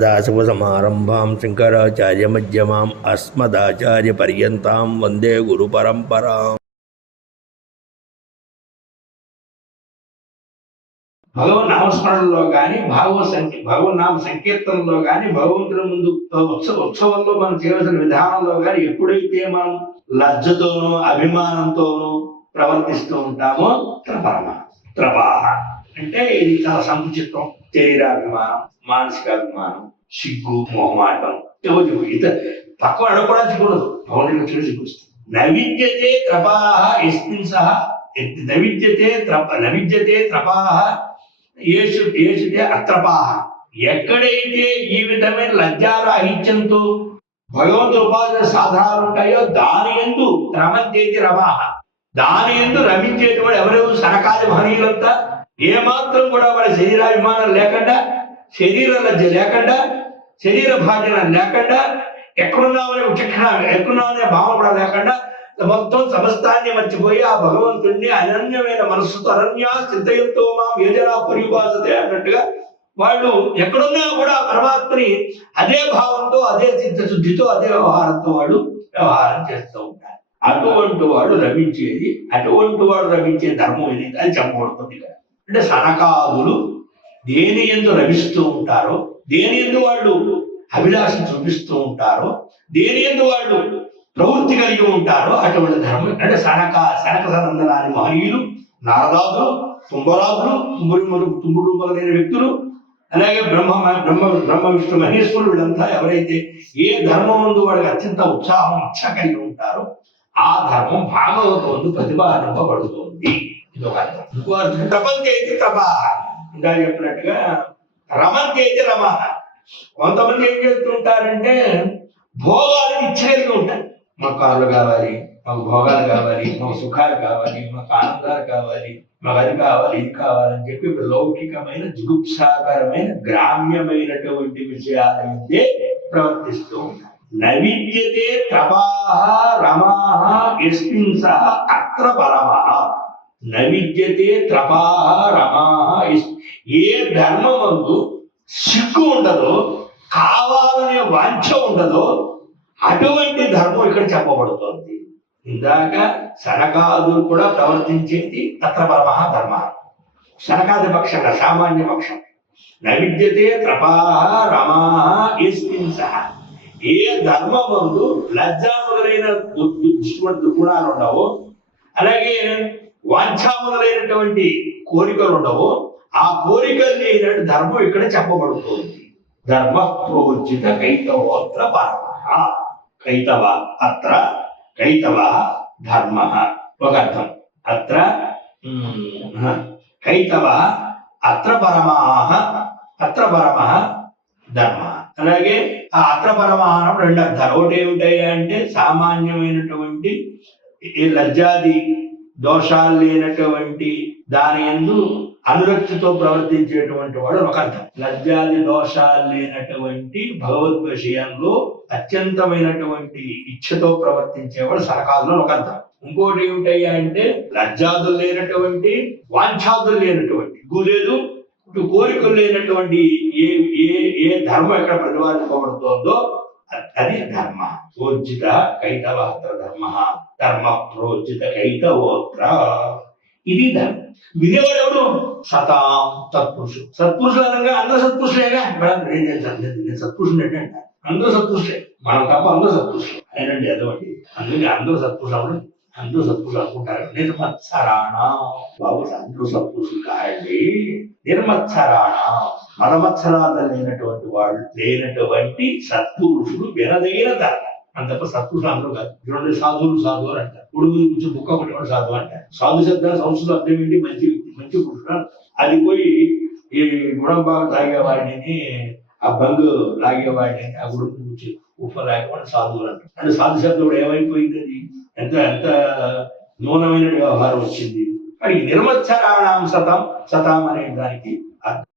సదాశివసమారంభాం శంకరాచార్యమధ్యమాం అస్మదాచార్యపర్యంతాం వందే గురుపరంపరాం భగవ నామస్మరణలో కానీ భాగవత్ సంకీ భగవన్నామ సంకీర్తనలో కానీ భగవంతుని ముందు ఉత్సవంలో మనం చేయవలసిన విధానంలో కానీ ఎప్పుడైతే మనం లజ్జతోనూ అభిమానంతోనూ ప్రవర్తిస్తూ ఉంటామో త్రపరమ త్రపాహ. అంటే ఇది చాలా సంకుచితం. శరీరాభిమానం మానసికాభిమానం సిగ్గు మొహమాటం రోజు ఇత పక్కన అడగకూడదు సిగ్గుడదు భగవంతుని వచ్చిన సిగ్గుస్తుంది నవిద్యతే త్రపాహ ఎస్మిన్ సహ నవిద్యతే త్రప నవిద్యతే త్రపాహ ఏసు ఏసుతే అత్రపాహ ఎక్కడైతే ఈ విధమైన లజ్జారాహిత్యంతో భగవంతు ఉపాధి సాధనాలు ఉంటాయో దాని ఎందు రమంతేతి రమాహ దాని ఎందు రమించేటువంటి ఎవరెవరు సనకాది మహనీయులంతా. ఏమాత్రం కూడా వాళ్ళ శరీరాభిమానం లేకుండా శరీర లజ్జ లేకుండా శరీర భాజన లేకుండా ఎక్కడున్నామనే విచక్షణ ఎక్కడున్నామనే భావం కూడా లేకుండా మొత్తం సమస్తాన్ని మర్చిపోయి ఆ భగవంతుణ్ణి అనన్యమైన మనస్సుతో అనన్యా చింతయంతో మాం యోజనా పరిభాసతే అన్నట్టుగా వాళ్ళు ఎక్కడున్నా కూడా పరమాత్మని అదే భావంతో అదే చిత్తశుద్ధితో అదే వ్యవహారంతో వాళ్ళు వ్యవహారం చేస్తూ ఉంటారు. అటువంటి వాడు రమించేది అటువంటి వాడు రమించే ధర్మం ఇది అని చెప్పబడుతుంది అంటే సనకాదులు దేని ఎందు రమిస్తూ ఉంటారో దేని ఎందు వాళ్ళు అభిలాష చూపిస్తూ ఉంటారో దేని ఎందు వాళ్ళు ప్రవృత్తి కలిగి ఉంటారో అటువంటి ధర్మం. అంటే సనక సనక సనందనాని మహనీయులు నారదాదులు తుంబరాజులు తుంబుడు తుంబుడు మొదలైన వ్యక్తులు అలాగే బ్రహ్మ బ్రహ్మ బ్రహ్మ విష్ణు మహేశ్వరుడు వీళ్ళంతా ఎవరైతే ఏ ధర్మం ముందు వాళ్ళకి అత్యంత ఉత్సాహం ఇచ్చ కలిగి ఉంటారో ఆ ధర్మం భాగవతంలో ముందు ప్రతిపాదింపబడుతుంది. ఇది ఒక అర్థం ఇంకో అర్థం తపంతేతి తప. ఇంకా చెప్పినట్టుగా రమంతేతి రమ. కొంతమంది ఏం చేస్తుంటారంటే భోగాలకు ఇచ్చ కలిగి ఉంటారు. మాకు కార్లు కావాలి మాకు భోగాలు కావాలి మాకు సుఖాలు కావాలి మాకు ఆనందాలు కావాలి మాకు అది కావాలి ఇది కావాలని చెప్పి లౌకికమైన జుగుప్సాకరమైన గ్రామ్యమైనటువంటి విషయాలైతే ప్రవర్తిస్తూ ఉంటారు. నవిద్యతే తపాహ రమాహ యస్మిన్ సహ అత్ర పరమః. నవిద్యతే త్రపాహ రమాహ ఏ ధర్మమందు సిగ్గు ఉండదో కావాలనే వాంఛ ఉండదో అటువంటి ధర్మం ఇక్కడ చెప్పబడుతోంది. ఇందాక శనకాదులు కూడా ప్రవర్తించేది తత్ర పరమ ధర్మ. శనకాది పక్షం సామాన్య పక్షం. నవిద్యతే త్రపాహ రమాహ యస్మిన్ సహ ఏ ధర్మమందు లజ్జ మొదలైన దు- దు- దుష్టు గుణాలు ఉండవు అలాగే వాంఛ మొదలైనటువంటి కోరికలు ఉండవు ఆ కోరికలు లేనట్టు ధర్మం ఇక్కడ చెప్పబడుతోంది. ధర్మ ప్రోజిత కైతవోత్ర పరమ కైతవ అత్ర కైతవ ధర్మ. ఒక అర్థం. అత్ర కైతవ అత్ర పరమాహ అత్ర పరమ ధర్మ. అలాగే ఆ అత్ర పరమాహం రెండు అర్థాలు. ఒకటి ఏమిటాయి అంటే సామాన్యమైనటువంటి ఈ లజ్జాది దోషాలు లేనటువంటి దాని ఎందు అనురక్తితో ప్రవర్తించేటువంటి వాడు ఒక అర్థం. లజ్జాది దోషాలు లేనటువంటి భగవద్ విషయంలో అత్యంతమైనటువంటి ఇచ్ఛతో ప్రవర్తించేవాడు సరకాలలో ఒక అర్థం. ఇంకోటి ఏమిటయ్యా అంటే లజ్జాదులు లేనటువంటి వాంఛాదులు లేనటువంటి గురేదు కోరికలు లేనటువంటి ఏ ఏ ఏ ధర్మం ఎక్కడ ప్రతిపాదింపబడుతోందో అది ధర్మ. ప్రోజిత కైతవహత్ర ధర్మ. ధర్మ ప్రోజిత కైతవోత్ర. ఇది ధర్మం. వినేవాడు ఎవడు? సతాం సత్పురుషుడు. సత్పురుషులు అనగా అందరూ సత్పురుషులేగా? మేడం నేను నేను సత్పురుషుడు అంటే అందరూ సత్పురుషులే. మనం తప్ప అందరూ సత్పురుషులు. అయినండి అదొకటి అందుకే అందరూ సత్పురుషులు అవ్వడం అందరూ సత్పురుషులు అనుకుంటారు నిర్మత్సరాణ. బాబు అందరూ సత్పురుషులు కాదండి నిర్మత్సరాణ. మలమత్సరాలు లేనటువంటి వాళ్ళు లేనటువంటి సత్పురుషులు వినదగిన ధర్మం. అంత సత్పురుషులు అందరూ కాదు. చూడండి సాధువులు సాధువులు అంటారు. ఉడుగు కొంచెం బుక్క కొట్టేవాడు సాధువు అంటారు. సాధు శబ్ద సంస్కృతం అర్థం ఏంటి మంచి వ్యక్తి, మంచి పురుషుడు అది పోయి ఈ గుణం బాగా తాగేవాడిని ఆ బంగు లాగేవాడిని ఆ గుడుకు కూర్చి ఉప్ప లాగేవాడిని సాధువులు అంటారు. అంటే సాధు శబ్దం ఏమైపోయింది అది? ఎంత ఎంత నూనమైన వ్యవహారం వచ్చింది. మరి నిర్మత్సరాణం సతం సతం అనే దానికి అర్థం